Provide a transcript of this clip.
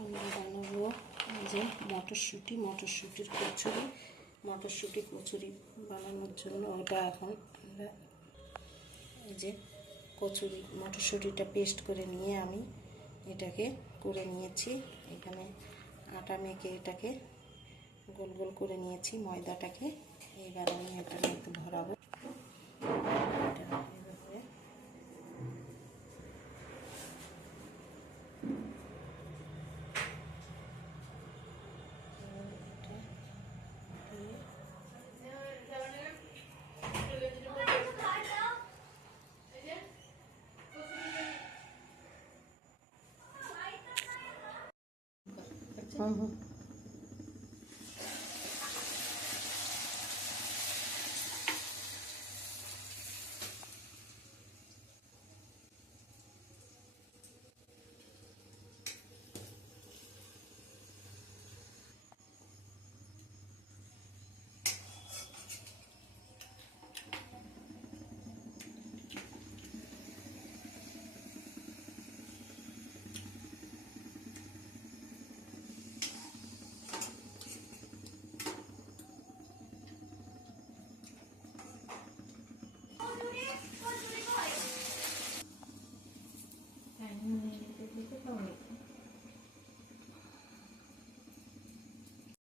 আমি বানাবো এই যে মটরশুঁটির কচুরি বানানোর জন্য ওটা এখন এই যে মটরশুঁটিটা পেস্ট করে নিয়ে আমি এটাকে করে নিয়েছি। এখানে আটা মেখে এটাকে গোল গোল করে নিয়েছি ময়দাটাকে। এইবার আমি এটার মধ্যে ভরাবো।